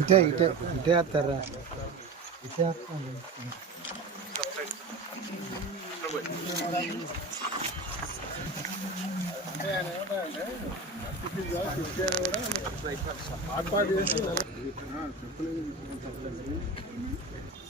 ఇటే ఇటే ఇటే వేస్తారా ఇటే వేస్తాను చెప్పలేదు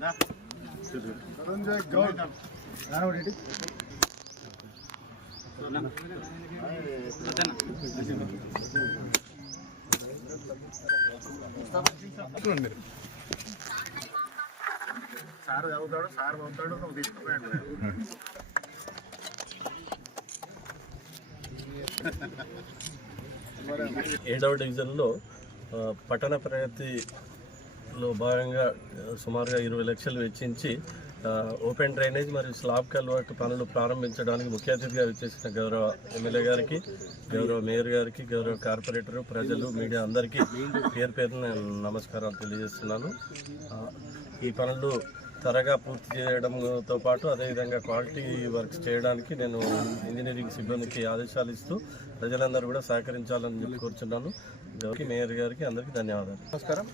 సార్ చదువుతాడు సార్ నువ్వు తీసుకుపోయాడు ఏడవ డివిజన్లో పట్టణ ప్రగతి లో భాగంగా సుమారుగా ఇరవై లక్షలు వెచ్చించి ఓపెన్ డ్రైనేజ్ మరియు స్లాబ్ కల్వర్ట్ పనులు ప్రారంభించడానికి ముఖ్య అతిథిగా విచ్చేసిన గౌరవ ఎమ్మెల్యే గారికి గౌరవ మేయర్ గారికి గౌరవ కార్పొరేటర్ ప్రజలు మీడియా అందరికీ పేరు నేను నమస్కారాలు తెలియజేస్తున్నాను ఈ పనులు త్వరగా పూర్తి చేయడంతో పాటు అదేవిధంగా క్వాలిటీ వర్క్స్ చేయడానికి నేను ఇంజనీరింగ్ సిబ్బందికి ఆదేశాలు ఇస్తూ ప్రజలందరూ కూడా సహకరించాలని చెప్పి కోరుచున్నాను మేయర్ గారికి అందరికీ ధన్యవాదాలు నమస్కారం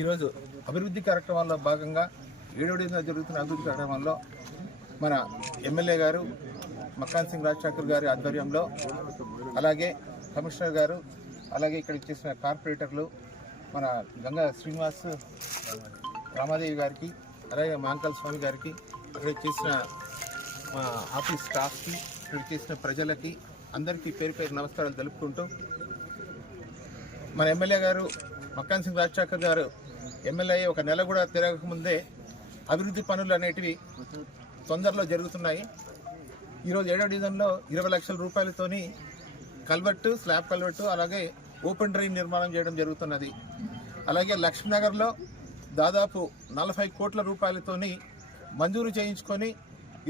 ఈరోజు అభివృద్ధి కార్యక్రమాల్లో భాగంగా ఏడోడి జరుగుతున్న అభివృద్ధి కార్యక్రమంలో మన ఎమ్మెల్యే గారు మక్కాన్ సింగ్ ఠాకూర్ గారి ఆధ్వర్యంలో అలాగే కమిషనర్ గారు అలాగే ఇక్కడ చేసిన కార్పొరేటర్లు మన గంగా శ్రీనివాస్ రామాదేవి గారికి అలాగే మాంకల్ స్వామి గారికి అక్కడ చేసిన మా ఆఫీస్ స్టాఫ్కి ఇక్కడ చేసిన ప్రజలకి అందరికీ పేరు పేరు నమస్కారాలు తెలుపుకుంటూ మన ఎమ్మెల్యే గారు మక్కాన్ సింగ్ రాజశేఖర్ గారు ఎమ్మెల్యే ఒక నెల కూడా తిరగకముందే అభివృద్ధి పనులు అనేటివి తొందరలో జరుగుతున్నాయి ఈరోజు ఏడో డిజన్లో ఇరవై లక్షల రూపాయలతోని కల్వర్టు స్లాబ్ కల్వర్టు అలాగే ఓపెన్ డ్రైన్ నిర్మాణం చేయడం జరుగుతున్నది అలాగే లక్ష్మీనగర్లో దాదాపు నలభై కోట్ల రూపాయలతోని మంజూరు చేయించుకొని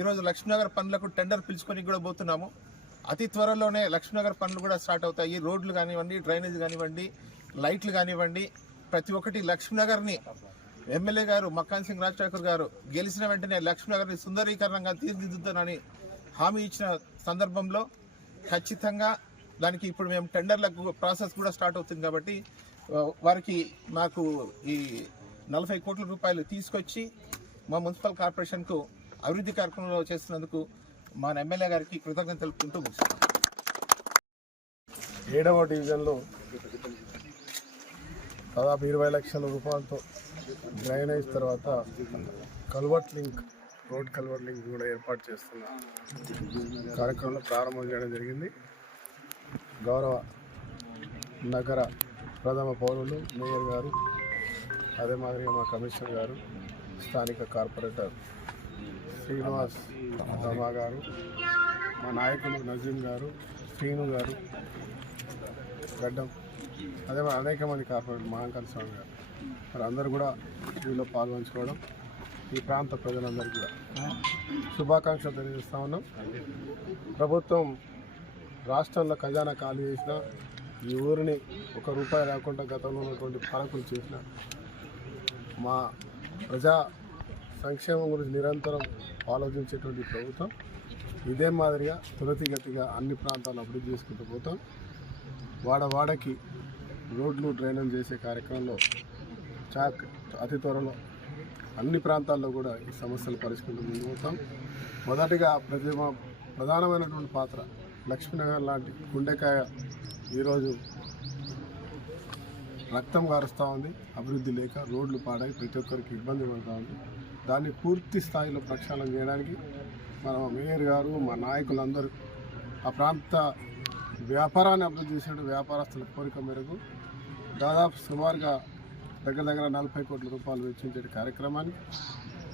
ఈరోజు లక్ష్మీనగర్ పనులకు టెండర్ పిలుచుకొని కూడా పోతున్నాము అతి త్వరలోనే లక్ష్మీనగర్ పనులు కూడా స్టార్ట్ అవుతాయి రోడ్లు కానివ్వండి డ్రైనేజ్ కానివ్వండి లైట్లు కానివ్వండి ప్రతి ఒక్కటి లక్ష్మీనగర్ని ఎమ్మెల్యే గారు మక్కాన్ సింగ్ రాజ్ గారు గెలిచిన వెంటనే లక్ష్మీనగర్ని సుందరీకరణంగా తీర్చిదిద్దుతానని హామీ ఇచ్చిన సందర్భంలో ఖచ్చితంగా దానికి ఇప్పుడు మేము టెండర్లకు ప్రాసెస్ కూడా స్టార్ట్ అవుతుంది కాబట్టి వారికి మాకు ఈ నలభై కోట్ల రూపాయలు తీసుకొచ్చి మా మున్సిపల్ కార్పొరేషన్కు అభివృద్ధి కార్యక్రమంలో చేస్తున్నందుకు మా ఎమ్మెల్యే గారికి కృతజ్ఞత తెలుపుకుంటూ ఏడవ డివిజన్లో దాదాపు ఇరవై లక్షల రూపాయలతో డ్రైనేజ్ తర్వాత culvert link road culvert link కూడా ఏర్పాటు చేస్తున్న కార్యక్రమంలో ప్రారంభం చేయడం జరిగింది గౌరవ నగర ప్రథమ పౌరులు మేయర్ గారు అదే మాదిరిగా మా కమిషనర్ గారు స్థానిక కార్పొరేటర్ శ్రీనివాస్ రమా గారు మా నాయకులు నజీం గారు శ్రీను గారు గడ్డం అదే అనేక మంది కార్పొరేటర్ మహాంకర్ స్వామి గారు మరి అందరు కూడా వీళ్ళు పాల్గొంచుకోవడం ఈ ప్రాంత ప్రజలందరికీ కూడా శుభాకాంక్షలు తెలియజేస్తా ఉన్నాం ప్రభుత్వం రాష్ట్రంలో ఖజానా ఖాళీ చేసిన ఈ ఊరిని ఒక రూపాయి లేకుండా గతంలో ఉన్నటువంటి పాలకులు చేసిన మా ప్రజా సంక్షేమం గురించి నిరంతరం ఆలోచించేటువంటి ప్రభుత్వం ఇదే మాదిరిగా తురతిగతిగా అన్ని ప్రాంతాలు అభివృద్ధి చేసుకుంటూ పోతాం వాడవాడకి రోడ్లు డ్రైనేజ్ చేసే కార్యక్రమంలో చాక్ అతి త్వరలో అన్ని ప్రాంతాల్లో కూడా ఈ సమస్యలు పరిష్కరించు ముందు పోతాం మొదటిగా ప్రతి ప్రధానమైనటువంటి పాత్ర లక్ష్మీనగర్ లాంటి గుండెకాయ ఈరోజు రక్తం కారుస్తూ ఉంది అభివృద్ధి లేక రోడ్లు పాడై ప్రతి ఒక్కరికి ఇబ్బంది పడుతూ ఉంది దాన్ని పూర్తి స్థాయిలో ప్రక్షాళన చేయడానికి మన మేయర్ గారు మా నాయకులందరూ ఆ ప్రాంత వ్యాపారాన్ని అభివృద్ధి చేసే వ్యాపారస్తుల కోరిక మేరకు దాదాపు సుమారుగా దగ్గర దగ్గర నలభై కోట్ల రూపాయలు వెచ్చించే కార్యక్రమాన్ని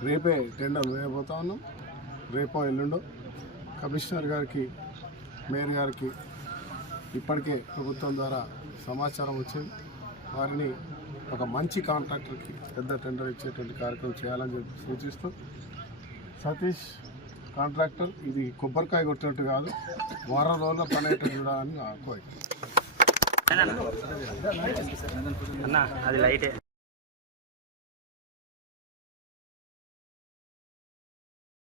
రేపే టెండర్ వేయబోతా ఉన్నాం రేపో ఎల్లుండో కమిషనర్ గారికి మేయర్ గారికి ఇప్పటికే ప్రభుత్వం ద్వారా సమాచారం వచ్చింది వారిని ఒక మంచి కాంట్రాక్టర్కి పెద్ద టెండర్ ఇచ్చేటువంటి కార్యక్రమం చేయాలని చెప్పి సూచిస్తూ సతీష్ కాంట్రాక్టర్ ఇది కొబ్బరికాయ కొట్టినట్టు కాదు వారం రోజుల పని అయితే చూడాలని నా కోరిక అది లైటే